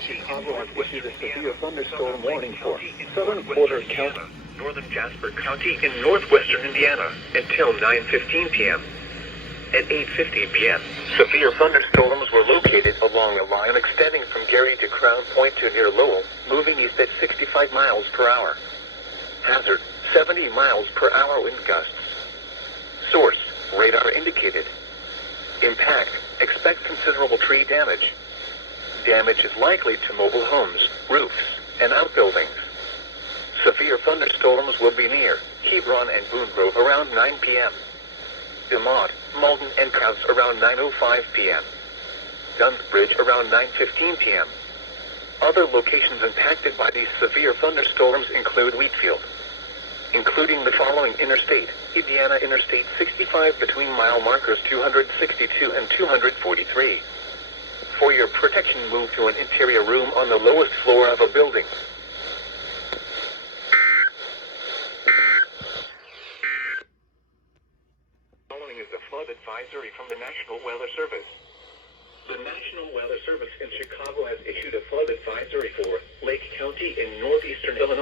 Chicago has issued a severe thunderstorm warning for southern Porter County, northern Jasper County, in northwestern Indiana until 9:15 p.m. At 8:50 p.m., severe thunderstorms were located along a line extending from Gary to Crown Point to near Lowell, moving east at 65 miles per hour. Hazard, 70 miles per hour wind gusts. Source, radar indicated. Impact, expect considerable tree damage. Damage is likely to mobile homes, roofs, and outbuildings. Severe thunderstorms will be near Hebron and Boone Grove around 9 p.m. DeMont, Malden, and Krause around 9:05 p.m. Dunsbridge around 9:15 p.m. Other locations impacted by these severe thunderstorms include Wheatfield, including the following interstate: Indiana Interstate 65 between mile markers 262 and 243. For your protection, move to an interior room on the lowest floor of a building. Following is the flood advisory from the National Weather Service. The National Weather Service in Chicago has issued a flood advisory for Lake County in northeastern Illinois.